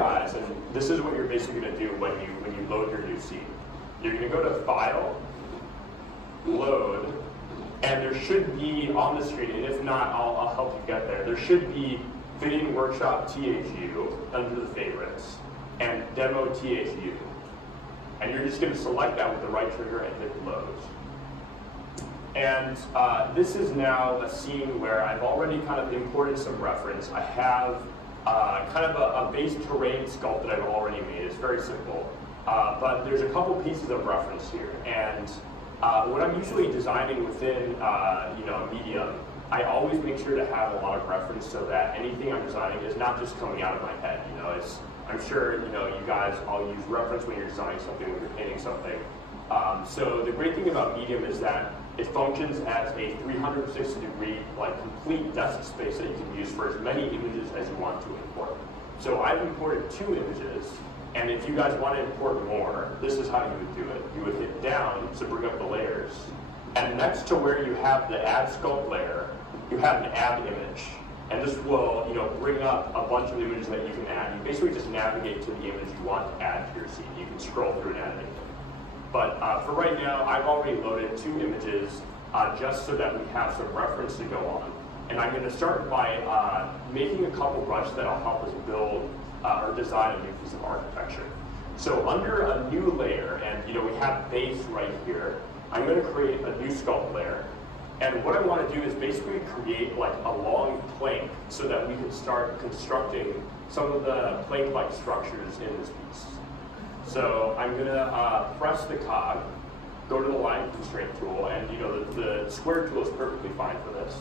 guys, and this is what you're basically going to do when you load your new scene. You're going to go to File, Load, and there should be on the screen, and if not, I'll help you get there. There should be Finnian Workshop THU under the favorites, and Demo THU. And you're just going to select that with the right trigger and hit Load. And this is now a scene where I've already kind of imported some reference. I have kind of a base terrain sculpt that I've already made. It's very simple. But there's a couple pieces of reference here. And when I'm usually designing within a medium, I always make sure to have a lot of reference so that anything I'm designing is not just coming out of my head. I'm sure you guys all use reference when you're designing something, when you're painting something. So the great thing about medium is that it functions as a 360-degree, complete desk space that you can use for as many images as you want to import. So I've imported 2 images, and if you guys want to import more, this is how you would do it. You would hit down to bring up the layers, and next to where you have the Add Sculpt layer, you have an Add Image. And this will, bring up a bunch of images that you can add. You basically just navigate to the image you want to add to your scene. You can scroll through and add anything. But for right now, I've already loaded 2 images just so that we have some reference to go on. And I'm going to start by making a couple brushes that'll help us build or design a new piece of architecture. So under a new layer, and we have base right here, I'm going to create a new sculpt layer. And what I want to do is basically create a long plank so that we can start constructing some of the plank-like structures in this piece. So I'm going to press the cog, go to the line constraint tool, and the square tool is perfectly fine for this.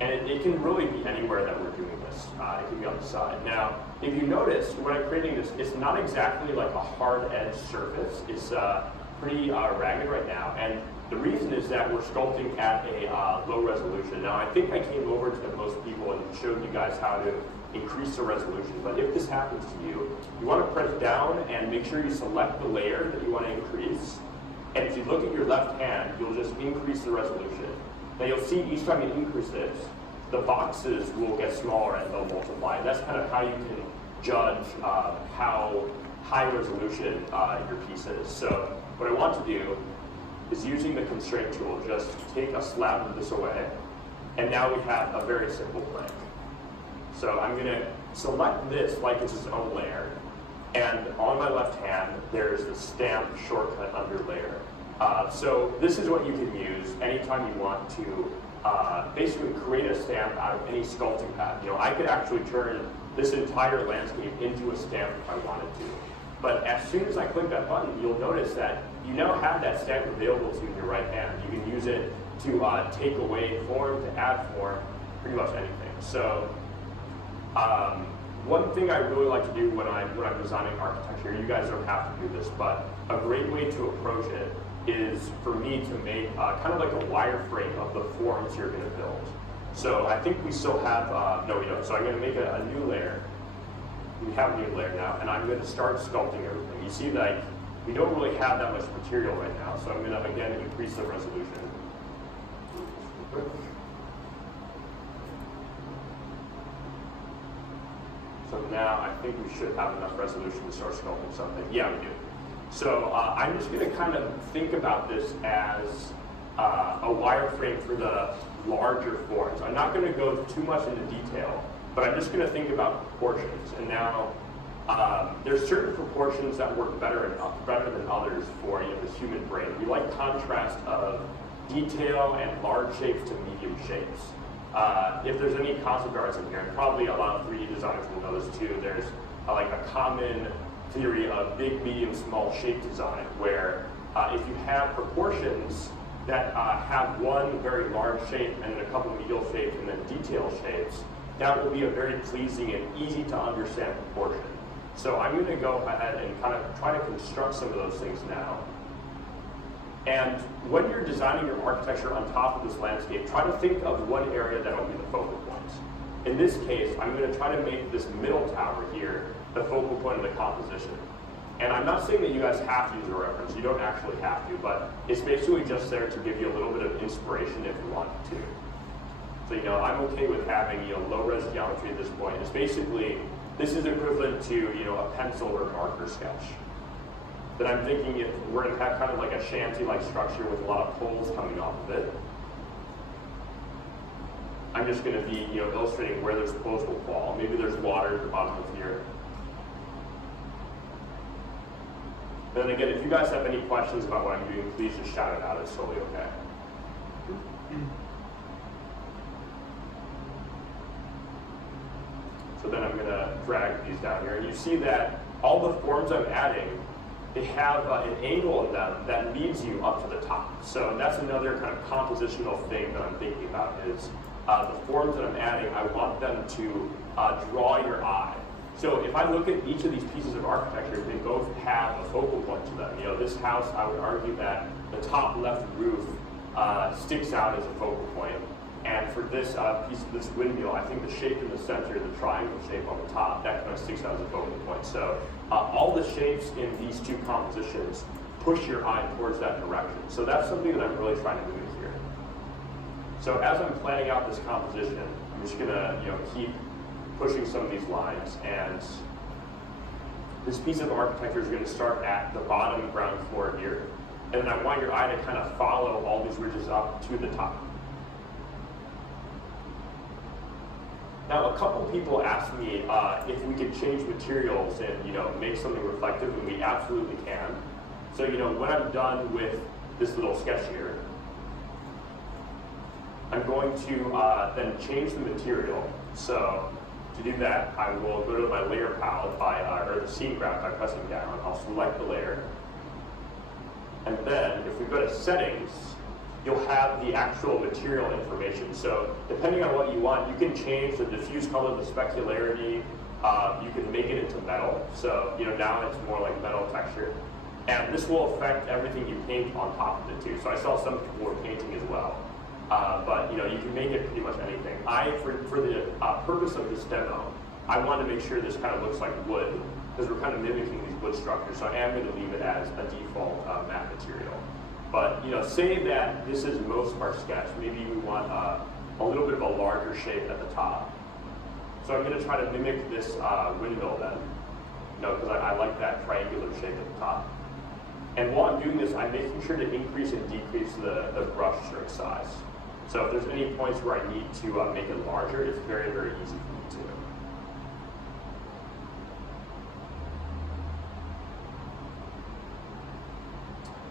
And it can really be anywhere that we're doing this. It can be on the side. Now, if you notice, when I'm creating this, it's not exactly like a hard edge surface. It's pretty ragged right now. And the reason is that we're sculpting at a low resolution. Now, I think I came over to most people and showed you guys how to increase the resolution. But if this happens to you, you want to press down and make sure you select the layer that you want to increase. And if you look at your left hand, you'll just increase the resolution. Now you'll see each time you increase this, the boxes will get smaller and they'll multiply. That's kind of how you can judge how high resolution your piece is. So what I want to do is, using the constraint tool, just take a slab of this away, and now we have a very simple plank. So I'm going to select this like it's its own layer, and on my left hand, there's the stamp shortcut under layer. So this is what you can use anytime you want to basically create a stamp out of any sculpting pad. I could actually turn this entire landscape into a stamp if I wanted to. But as soon as I click that button, you'll notice that you now have that stamp available to you in your right hand. You can use it to take away form, to add form, pretty much anything. So one thing I really like to do when I'm designing architecture, you guys don't have to do this, but a great way to approach it is for me to make kind of like a wireframe of the forms you're going to build. So I think we still have, no we don't. So I'm going to make a new layer. We have a new layer now, and I'm going to start sculpting everything. You see that we don't really have that much material right now, so I'm going to, again, increase the resolution. So now I think we should have enough resolution to start sculpting something. Yeah, we do. So I'm just going to kind of think about this as a wireframe for the larger forms. I'm not going to go too much into detail, but I'm just going to think about proportions. And now there's certain proportions that work better than others for the human brain. We like contrast of detail and large shapes to medium shapes. If there's any concept artists in here, and probably a lot of 3D designers will know this too, there's like a common theory of big, medium, small shape design, where if you have proportions that have one very large shape and then a couple medial shapes and then detail shapes, that will be a very pleasing and easy to understand proportion. So I'm going to go ahead and kind of try to construct some of those things now. And when you're designing your architecture on top of this landscape, try to think of one area that will be the focal point. In this case, I'm going to try to make this middle tower here the focal point of the composition. And I'm not saying that you guys have to use a reference. You don't actually have to, but it's basically just there to give you a little bit of inspiration if you want to. So I'm okay with having low-res geometry at this point. It's basically this is equivalent to a pencil or marker sketch. Then I'm thinking if we're going to have kind of like a shanty-like structure with a lot of poles coming off of it, I'm just going to be illustrating where those poles will fall. Maybe there's water at the bottom of here. Then again, if you guys have any questions about what I'm doing, please just shout it out. It's totally okay. So then I'm going to drag these down here, and you see that all the forms I'm adding, they have an angle in them that leads you up to the top. So that's another kind of compositional thing that I'm thinking about is the forms that I'm adding, I want them to draw your eye. So if I look at each of these pieces of architecture, they both have a focal point to them. This house, I would argue that the top left roof sticks out as a focal point. And for this piece of this windmill, I think the shape in the center, the triangle shape on the top, that kind of sticks out as a focal point. So all the shapes in these two compositions push your eye towards that direction. So that's something that I'm really trying to mimic here. So as I'm planning out this composition, I'm just going to keep pushing some of these lines, and this piece of architecture is going to start at the bottom ground floor here, and then I want your eye to kind of follow all these ridges up to the top. Now, a couple people asked me if we could change materials and make something reflective, and we absolutely can. So when I'm done with this little sketch here, I'm going to then change the material. So to do that, I will go to my layer palette or the scene graph by pressing down. I'll select the layer. And then if we go to settings, you'll have the actual material information. So depending on what you want, you can change the diffuse color, the specularity. You can make it into metal. So now it's more like metal texture. And this will affect everything you paint on top of it too. So I saw some people were painting as well. But you can make it pretty much anything. For the purpose of this demo, I want to make sure this kind of looks like wood, because we're kind of mimicking these wood structures. So I am going to leave it as a default matte material. But say that this is most of our sketch. Maybe we want a little bit of a larger shape at the top. So I'm going to try to mimic this windmill then, because I like that triangular shape at the top. And while I'm doing this, I'm making sure to increase and decrease the brush stroke size. So if there's any points where I need to make it larger, it's very, very easy for me to.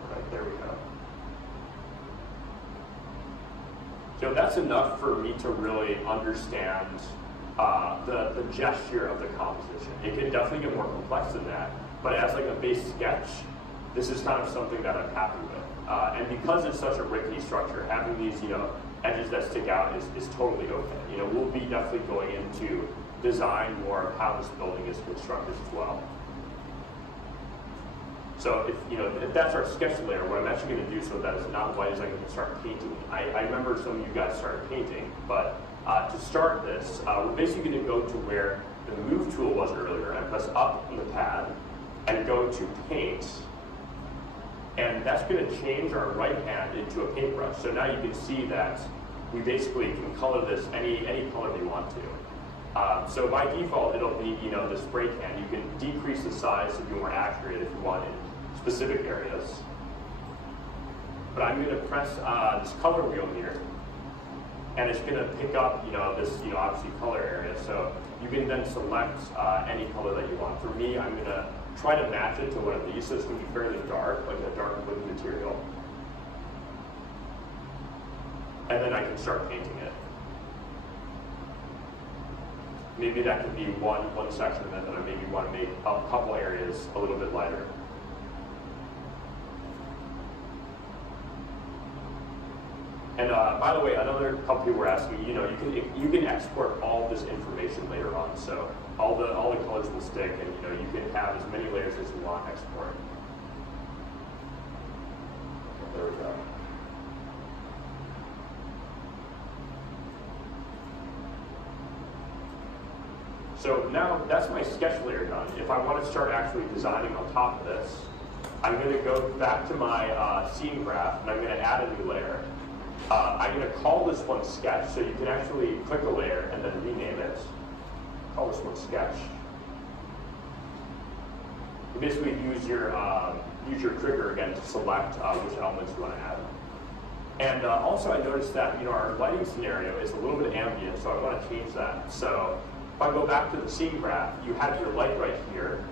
All right, there we go. So that's enough for me to really understand the gesture of the composition. It can definitely get more complex than that, but as like a base sketch, this is kind of something that I'm happy with. And because it's such a rickety structure, having these edges that stick out is totally okay. We'll be definitely going into design more of how this building is constructed as well. So if that's our sketch layer, what I'm actually going to do so that it's not white is I'm going to start painting. I remember some of you guys started painting, but to start this, we're basically going to go to where the move tool was earlier and press up on the pad and go to paint. And that's going to change our right hand into a paintbrush. So now you can see that we basically can color this any color we want to. So by default, it'll be the spray can. You can decrease the size to be more accurate if you want in specific areas. But I'm going to press this color wheel here, and it's going to pick up this obviously color area. So you can then select any color that you want. For me, I'm going to try to match it to one of these, so it's going to be fairly dark, like a dark wood material. And then I can start painting it. Maybe that could be one section of it that I maybe want to make a couple areas a little bit lighter. And by the way, another couple people were asking, you can export all this information later on. So all the colors will stick, and you can have as many layers as you want export. There we go. So now that's my sketch layer done. If I want to start actually designing on top of this, I'm going to go back to my scene graph, and I'm going to add a new layer. I'm going to call this one sketch, so you can actually click a layer and then rename it. Call this one sketch. you basically use your trigger again to select which elements you want to add. And also I noticed that our lighting scenario is a little bit ambient, so I want to change that. So if I go back to the scene graph, you have your light right here,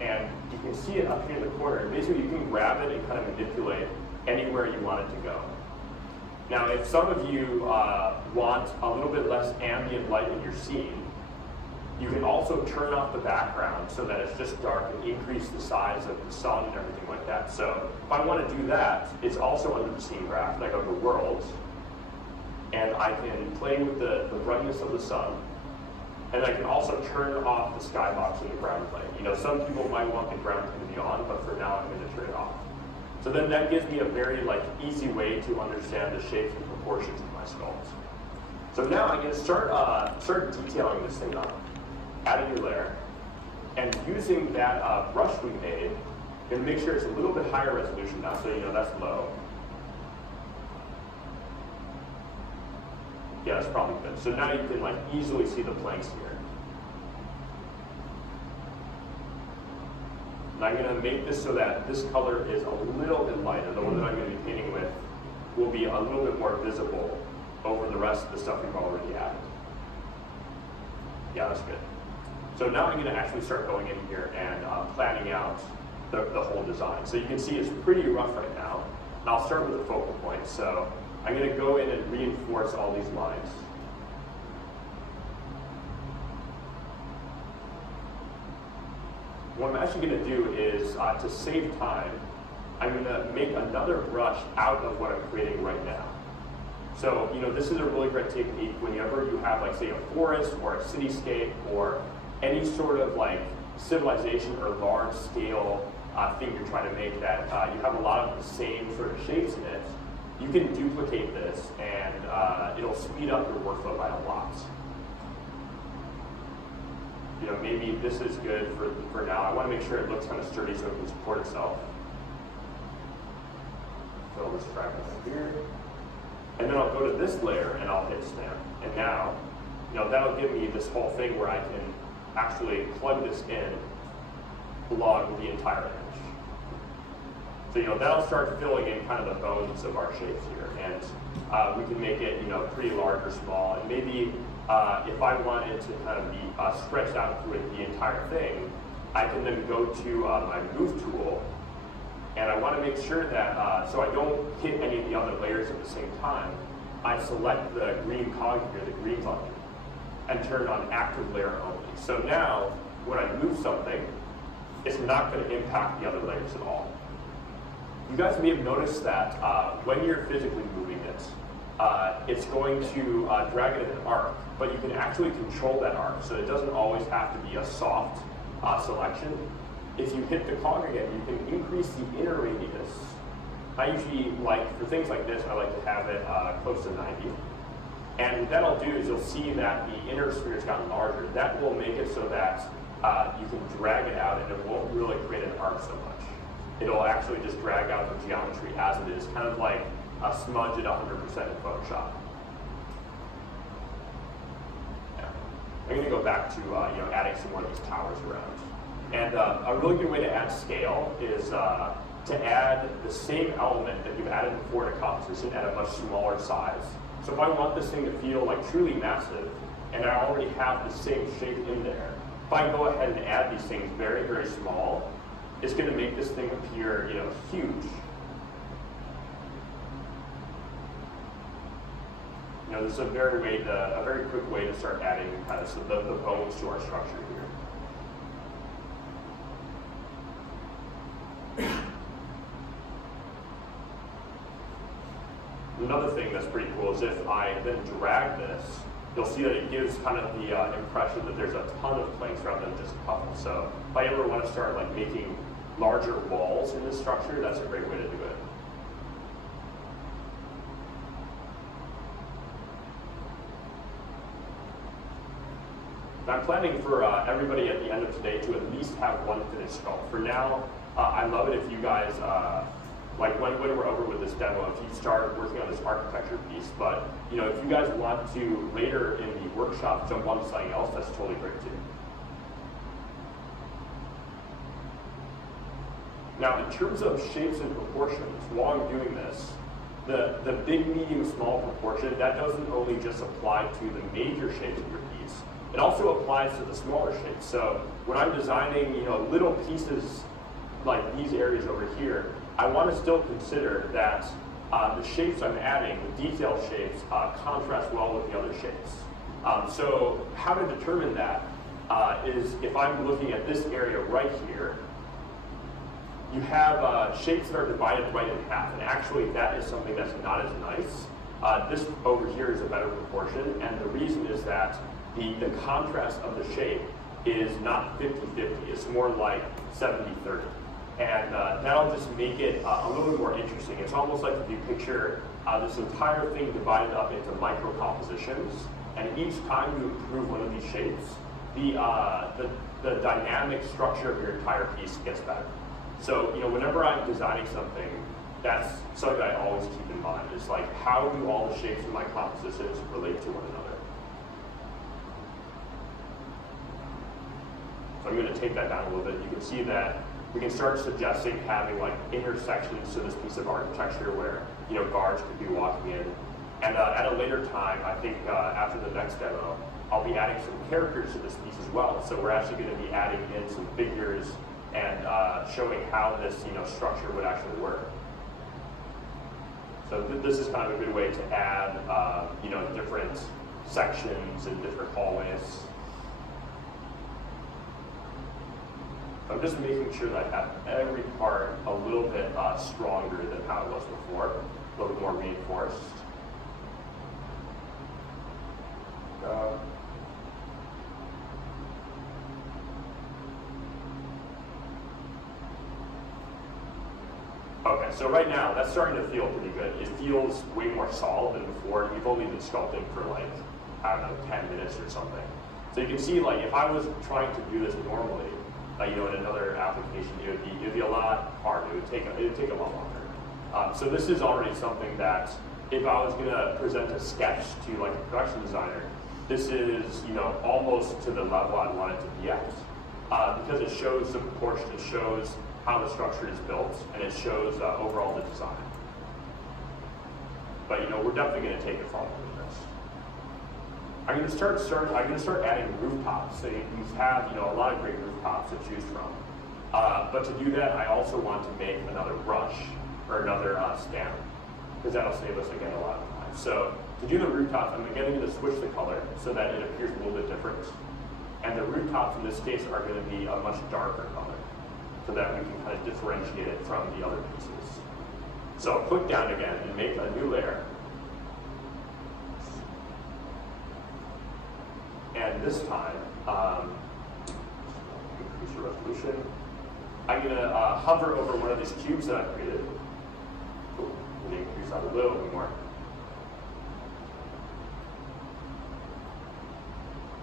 and you can see it up here in the corner. And basically you can grab it and kind of manipulate anywhere you want it to go. Now if some of you want a little bit less ambient light in your scene, you can also turn off the background so that it's just dark and increase the size of the sun and everything like that. So if I want to do that, it's also under the scene graph, like of the world, and I can play with the brightness of the sun, and I can also turn off the skybox and the ground plane. Some people might want the ground plane to be on, but for now I'm going to turn it off. So then that gives me a very easy way to understand the shapes and proportions of my sculpt. So now I'm going to start detailing this thing up. Add a new layer, and using that brush we made, and make sure it's a little bit higher resolution now, so that's low. Yeah, that's probably good. So now you can easily see the planks here. And I'm going to make this so that this color is a little bit lighter. The one that I'm going to be painting with will be a little bit more visible over the rest of the stuff we've already added. Yeah, that's good. So now I'm going to actually start going in here and planning out the whole design. So you can see it's pretty rough right now. And I'll start with the focal point. So I'm going to go in and reinforce all these lines. What I'm actually going to do is, to save time, I'm going to make another brush out of what I'm creating right now. So, this is a really great technique whenever you have, say, a forest or a cityscape or any sort of civilization or large scale thing you're trying to make that you have a lot of the same sort of shapes in it. You can duplicate this and it'll speed up your workflow by a lot. Maybe this is good for now. I want to make sure it looks kind of sturdy so it can support itself. So I'll just drag that here. And then I'll go to this layer and I'll hit stamp. And now, that'll give me this whole thing where I can actually plug this in along the entire image. So that'll start filling in kind of the bones of our shapes here, and we can make it pretty large or small. And maybe if I wanted to kind of be stretched out through the entire thing, I can then go to my move tool, and I want to make sure that so I don't hit any of the other layers at the same time. I select the green cog here, the green button, and turn on active layer only. So now, when I move something, it's not going to impact the other layers at all. You guys may have noticed that when you're physically moving it, it's going to drag it in an arc, but you can actually control that arc, so it doesn't always have to be a soft selection. If you hit the cog again, you can increase the inner radius. I usually for things like this, I like to have it close to 90. And what that'll do is you'll see that the inner sphere has gotten larger. That will make it so that you can drag it out and it won't really create an arc so much. It'll actually just drag out the geometry as it is, kind of like a smudge at 100% in Photoshop. Yeah. I'm going to go back to adding some more of these towers around. And a really good way to add scale is to add the same element that you've added before to composition at a much smaller size. So if I want this thing to feel truly massive, and I already have the same shape in there, if I go ahead and add these things very, very small, it's going to make this thing appear, huge. This is a very quick way to start adding kind of the bones to our structure here. Another thing that's pretty cool is if I then drag this, you'll see that it gives kind of the impression that there's a ton of planks rather than just a couple. So if I ever want to start making larger walls in this structure, that's a great way to do it. I'm planning for everybody at the end of today to at least have one finished sculpt. For now, I love it if you guys, when we're over with this demo, if you start working on this architecture piece, but if you guys want to later in the workshop jump on to something else, that's totally great too. Now, in terms of shapes and proportions, while I'm doing this, the big, medium, small proportion, that doesn't only just apply to the major shapes of your piece, it also applies to the smaller shapes. So when I'm designing, little pieces like these areas over here, I want to still consider that the shapes I'm adding, the detailed shapes, contrast well with the other shapes. So how to determine that is if I'm looking at this area right here, you have shapes that are divided right in half, and actually that is something that's not as nice. This over here is a better proportion, and the reason is that the contrast of the shape is not 50-50, it's more like 70-30. And that'll just make it a little bit more interesting. It's almost like if you picture this entire thing divided up into micro compositions, and each time you improve one of these shapes, the dynamic structure of your entire piece gets better. So, whenever I'm designing something, that's something that I always keep in mind, is like, how do all the shapes in my compositions relate to one another? So I'm going to take that down a little bit. You can see that we can start suggesting having like intersections to this piece of architecture where, guards could be walking in. And at a later time, I think after the next demo, I'll be adding some characters to this piece as well. So we're actually going to be adding in some figures and showing how this structure would actually work. So this is kind of a good way to add different sections and different hallways. I'm just making sure that I have every part a little bit stronger than how it was before, a little bit more reinforced. Okay, so right now, that's starting to feel pretty good. It feels way more solid than before. We've only been sculpting for like, 10 minutes or something. So you can see, like, if I was trying to do this normally, in another application, it would be a lot harder. It would take a lot longer. So this is already something that, if I was going to present a sketch to like a production designer, this is almost to the level I'd want it to be at, because it shows the proportion, it shows how the structure is built, and it shows overall the design. But we're definitely going to take it farther than this. I'm going to start adding rooftops. So you have a lot of great rooftops to choose from. But to do that, I also want to make another brush or another stamp, because that'll save us again a lot of time. So to do the rooftops, I'm again going to switch the color so that it appears a little bit different. And the rooftops in this case are going to be a much darker color, so that we can kind of differentiate it from the other pieces. So I'll click down again and make a new layer. And this time, increase the resolution. I'm going to hover over one of these cubes that I've created. Let me increase that a little bit more.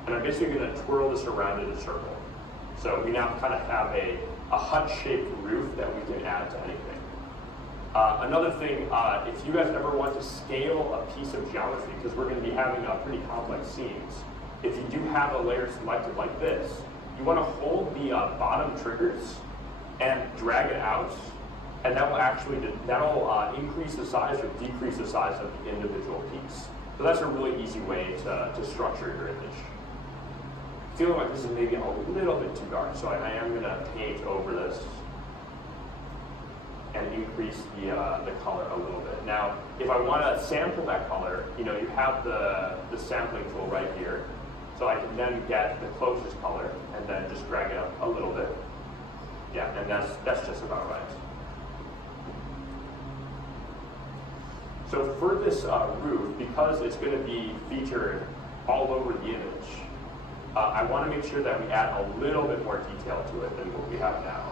And I'm basically going to twirl this around in a circle. So we now kind of have a hut-shaped roof that we can add to anything. Another thing, if you guys ever want to scale a piece of geometry, because we're going to be having pretty complex scenes, if you do have a layer selected like this, you want to hold the bottom triggers and drag it out, and that will actually increase the size or decrease the size of the individual piece. So that's a really easy way to structure your image. Feeling like this is maybe a little bit too dark, so I am going to paint over this and increase the color a little bit. Now, if I want to sample that color, you have the sampling tool right here, so I can then get the closest color and then just drag it up a little bit. Yeah, and that's just about right. So for this roof, because it's going to be featured all over the image, I want to make sure that we add a little bit more detail to it than what we have now.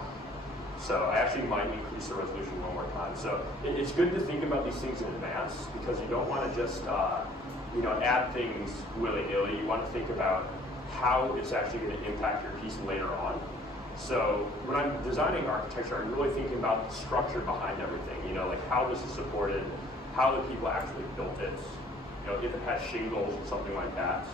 So I actually might increase the resolution one more time. So it's good to think about these things in advance, because you don't want to just add things willy-nilly. You want to think about how it's actually going to impact your piece later on. So when I'm designing architecture, I'm really thinking about the structure behind everything. Like how this is supported, how the people actually built it. If it has shingles or something like that.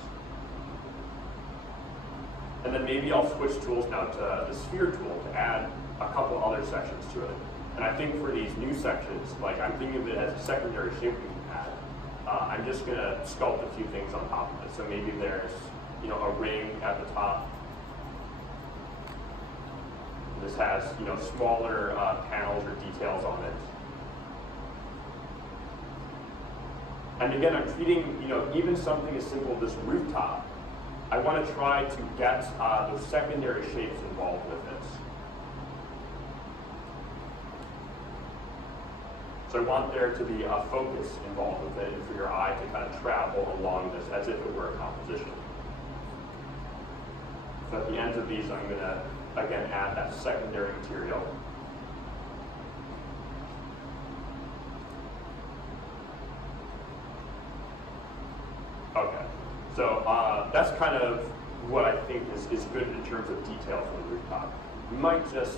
And then maybe I'll switch tools now to the sphere tool to add a couple other sections to it. And I think for these new sections, like I'm thinking of it as a secondary shape we can add. I'm just going to sculpt a few things on top of it. So maybe there's, you know, a ring at the top. This has, you know, smaller panels or details on it. And again, I'm treating, you know, even something as simple as this rooftop. I want to try to get those secondary shapes involved with it. So I want there to be a focus involved with it and for your eye to kind of travel along this as if it were a composition. So at the ends of these, I'm going to, again, add that secondary material. Okay, so that's kind of what I think is good in terms of detail for the rooftop. You might just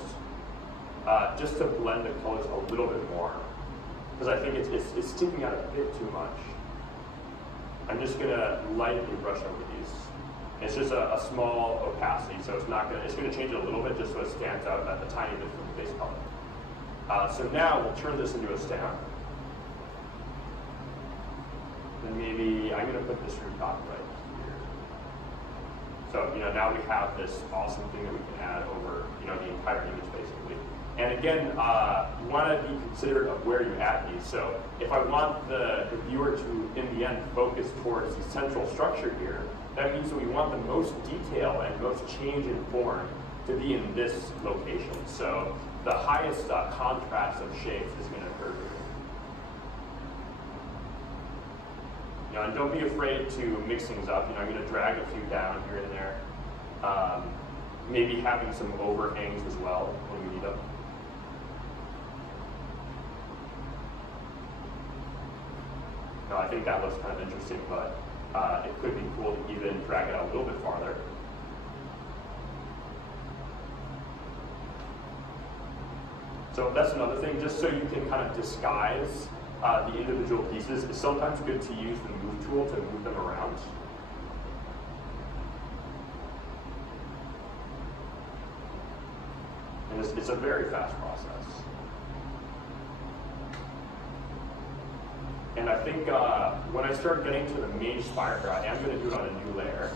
to blend the colors a little bit more, because I think it's sticking out a bit too much. I'm just going to lightly brush over these. It's just a small opacity, so it's going to change it a little bit just so it stands out a tiny bit from the base color. So now we'll turn this into a stamp. And maybe I'm going to put this rooftop right here. So, you know, now we have this awesome thing that we can add over, you know, the entire image basically. And again, you want to be considerate of where you add these. So if I want the viewer to, in the end, focus towards the central structure here, that means that we want the most detail and most change in form to be in this location. So the highest contrast of shapes is going to occur here. You know, and don't be afraid to mix things up. You know, I'm going to drag a few down here and there. Maybe having some overhangs as well when we need them. No, I think that looks kind of interesting, but it could be cool to even drag it out a little bit farther. So that's another thing, just so you can kind of disguise the individual pieces. It's sometimes good to use the move tool to move them around. And it's a very fast process. And I think when I start getting to the main spire here, I am going to do it on a new layer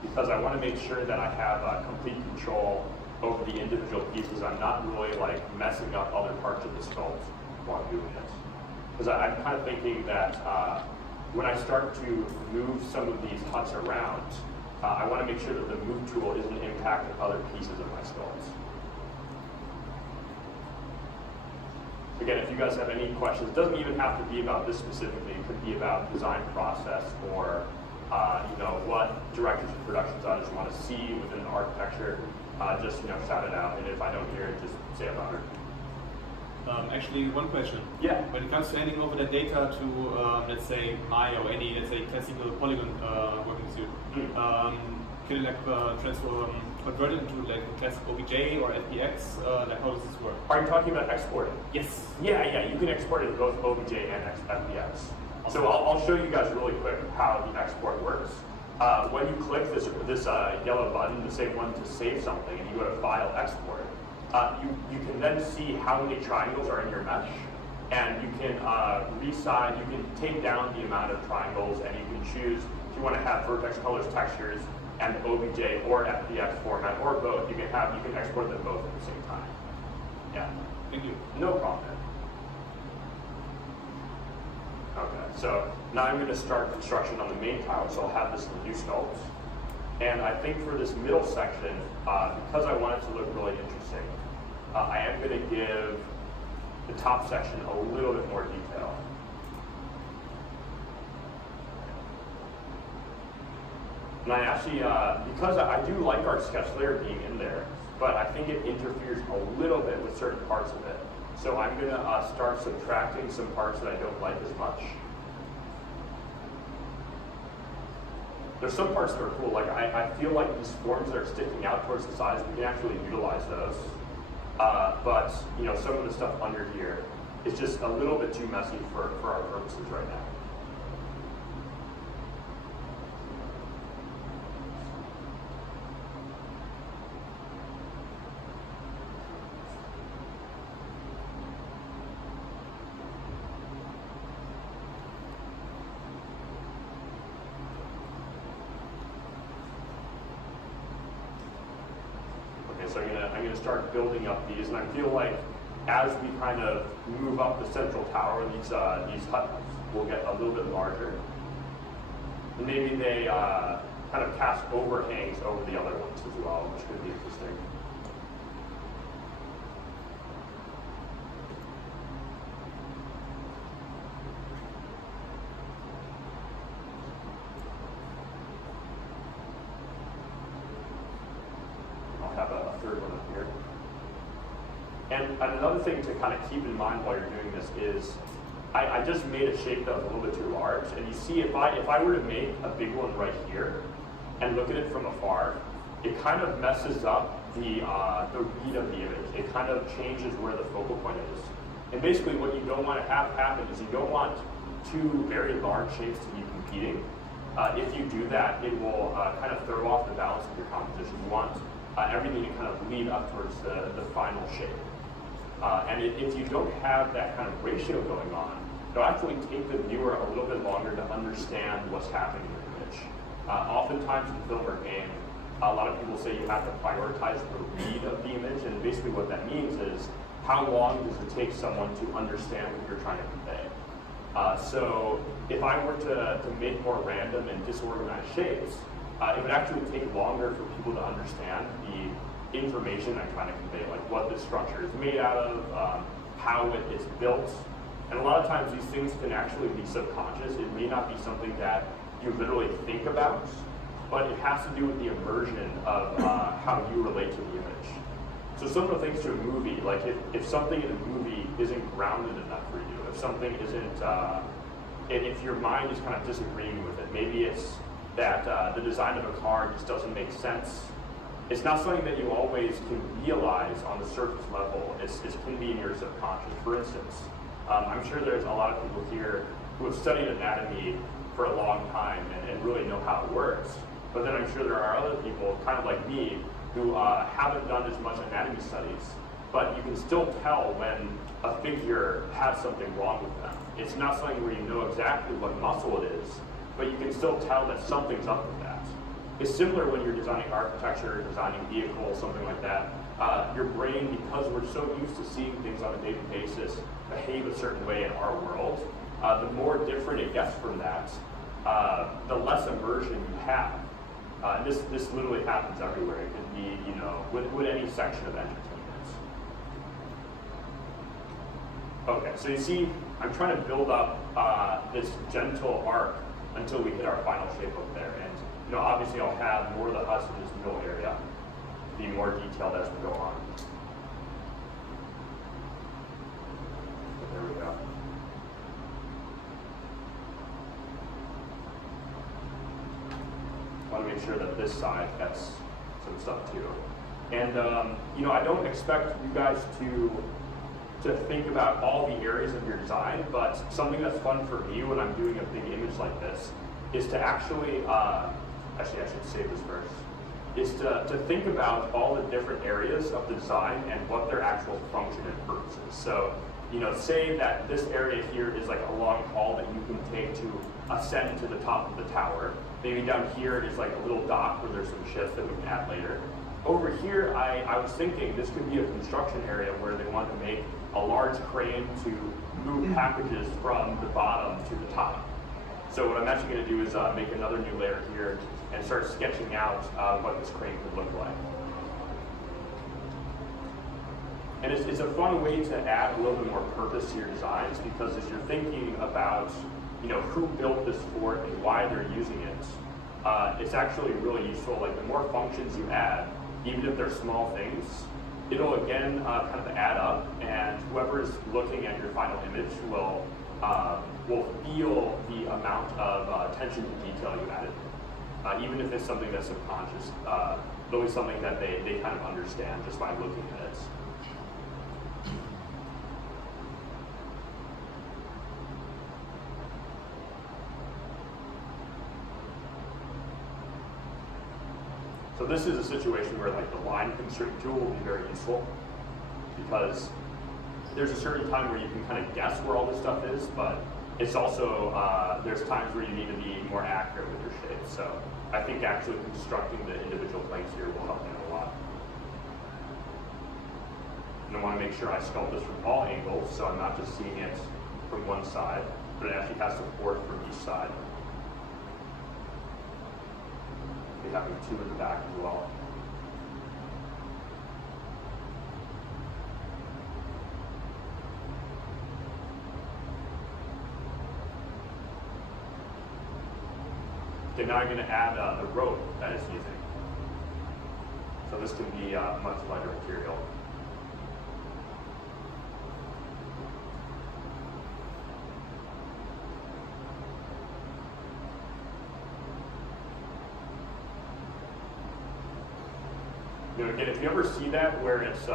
because I want to make sure that I have complete control over the individual pieces. I'm not really like messing up other parts of the sculpt while doing it. Because I'm kind of thinking that when I start to move some of these huts around, I want to make sure that the move tool isn't impacting other pieces of my sculpt. Again, if you guys have any questions, it doesn't even have to be about this specifically. It could be about design process or you know, what directors of production designers want to see within the architecture. Just, you know, shout it out, and if I don't hear it, just say about it. Actually, one question. Yeah. When it comes to handing over the data to, let's say, Maya or any, let's say, classical polygon working suit, can you like convert it into like classic OBJ or FBX? Like how does this work? Are you talking about exporting? Yes. Yeah, you can export it in both OBJ and FBX. So I'll show you guys really quick how the export works. When you click this yellow button, the same one to save something, and you go to File, Export, you can then see how many triangles are in your mesh, and you can resize, you can take down the amount of triangles, and you can choose if you want to have vertex colors, textures, and OBJ or FBX format, or both. You can export them both at the same time. Yeah. Thank you. No problem. Okay, so now I'm going to start construction on the main tile, so I'll have this in the new sculpt. And I think for this middle section, because I want it to look really interesting, I am going to give the top section a little bit more detail. And I actually, because I do like our sketch layer being in there, but I think it interferes a little bit with certain parts of it. So I'm going to start subtracting some parts that I don't like as much. There's some parts that are cool, like I feel like these forms that are sticking out towards the sides, we can actually utilize those. But you know, some of the stuff under here is just a little bit too messy for our purposes right now. Okay, so I'm gonna start building up these, and I feel like as we kind of move up the central tower, these huts will get a little bit larger. And maybe they kind of cast overhangs over the other ones as well, which could be interesting. I'll have a third one up here. And another thing to kind of keep in mind while you're doing this is, I just made a shape that was a little bit too large, and you see if I were to make a big one right here and look at it from afar, it kind of messes up the read of the image. It kind of changes where the focal point is. And basically what you don't want to have happen is you don't want two very large shapes to be competing. If you do that, it will kind of throw off the balance of your composition. You want everything to kind of lead up towards the final shape. And if you don't have that kind of ratio going on, it'll actually take the viewer a little bit longer to understand what's happening in the image. Oftentimes in film or game, a lot of people say you have to prioritize the read of the image, and basically what that means is how long does it take someone to understand what you're trying to convey. So if I were to make more random and disorganized shapes, it would actually take longer for people to understand the information I'm trying to convey, like what this structure is made out of, how it is built. And a lot of times these things can actually be subconscious. It may not be something that you literally think about, but it has to do with the immersion of how you relate to the image. So similar things to a movie, like if something in a movie isn't grounded enough for you, if something isn't, if your mind is kind of disagreeing with it, maybe it's that the design of a car just doesn't make sense. It's not something that you always can realize on the surface level. It can be in your subconscious. For instance, I'm sure there's a lot of people here who have studied anatomy for a long time and really know how it works. But then I'm sure there are other people, kind of like me, who haven't done as much anatomy studies, but you can still tell when a figure has something wrong with them. It's not something where you know exactly what muscle it is, but you can still tell that something's up with that. It's similar when you're designing architecture, designing vehicles, something like that. Your brain, because we're so used to seeing things on a daily basis behave a certain way in our world, the more different it gets from that, the less immersion you have. And this literally happens everywhere. It could be, with any section of entertainment. Okay, so you see, I'm trying to build up this gentle arc until we hit our final shape up there. And obviously I'll have more of the husk in this middle area, be more detailed as we go on. So there we go. I want to make sure that this side gets some stuff too. And I don't expect you guys to think about all the areas of your design, but something that's fun for me when I'm doing a big image like this is to actually I should save this first, is to think about all the different areas of the design and what their actual function and purpose is. So, say that this area here is like a long hall that you can take to ascend to the top of the tower. Maybe down here it is like a little dock where there's some shifts that we can add later. Over here, I was thinking this could be a construction area where they want to make a large crane to move packages from the bottom to the top. So what I'm actually going to do is make another new layer here and start sketching out what this crane could look like. And it's a fun way to add a little bit more purpose to your designs, because as you're thinking about who built this fort and why they're using it, it's actually really useful. Like the more functions you add, even if they're small things, it'll again kind of add up, and whoever's looking at your final image will feel the amount of attention to detail you added. Even if it's something that's subconscious, it'll be something that they kind of understand just by looking at it. So this is a situation where like the line constraint tool will be very useful, because there's a certain time where you can kind of guess where all this stuff is, but it's also, there's times where you need to be more accurate with your shapes. So I think actually constructing the individual planes here will help you a lot. make sure I sculpt this from all angles, so I'm not just seeing it from one side, but it actually has support from each side. We have two in the back as well. Okay, now I'm going to add the rope that it's using. So this can be much lighter material. You know, again, if you ever see that where it's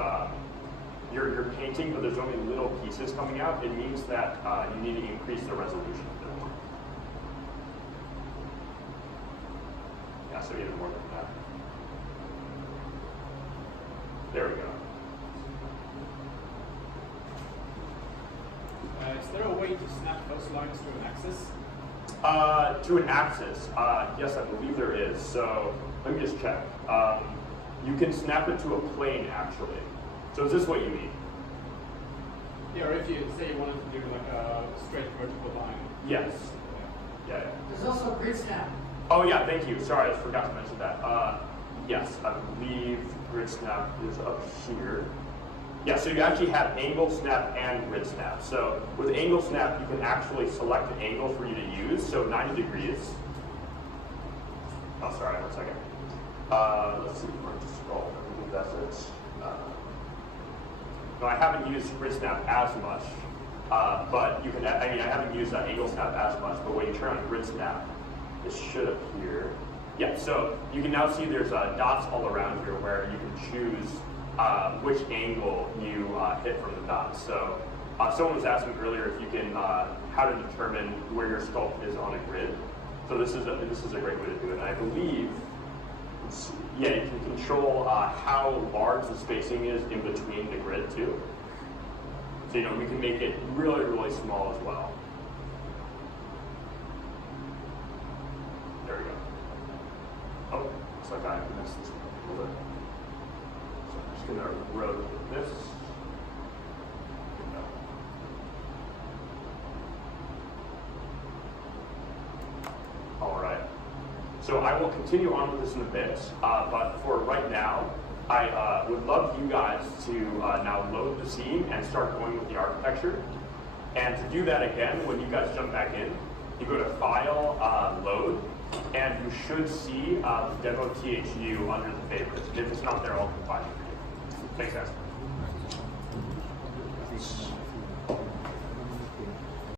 you're painting, but there's only little pieces coming out, it means that you need to increase the resolution a bit more. Yeah, so even more than that. There we go. Is there a way to snap those lines to an axis? To an axis, yes, I believe there is. So let me just check. You can snap it to a plane, actually. So is this what you mean? Yeah, or if you say you wanted to do like a straight vertical line. Yes. Yeah. There's also grid snap. Oh yeah, thank you. Sorry, I forgot to mention that. Yes, I believe grid snap is up here. Yeah, so you actually have angle snap and grid snap. So with angle snap, you can actually select the angle for you to use. So 90 degrees. Oh, sorry, 1 second. Let's see, we're just scroll. I believe that's it. No, I haven't used grid snap as much, but you can. I mean, I haven't used angle snap as much. But when you turn on grid snap, it should appear. Yeah, so you can now see there's dots all around here where you can choose which angle you hit from the dots. So someone was asking earlier if you can how to determine where your sculpt is on a grid. So this is a great way to do it. And I believe. Yeah, you can control how large the spacing is in between the grid too. So we can make it really, really small as well. There we go. Oh, looks like I missed this a little bit. So I'm just gonna rotate this. All right. So I will continue on with this in a bit, but for right now, I would love you guys to now load the scene and start going with the architecture. And to do that again, when you guys jump back in, you go to File, Load, and you should see the demo THU under the favorites. And if it's not there, I'll provide it for you. Thanks, guys.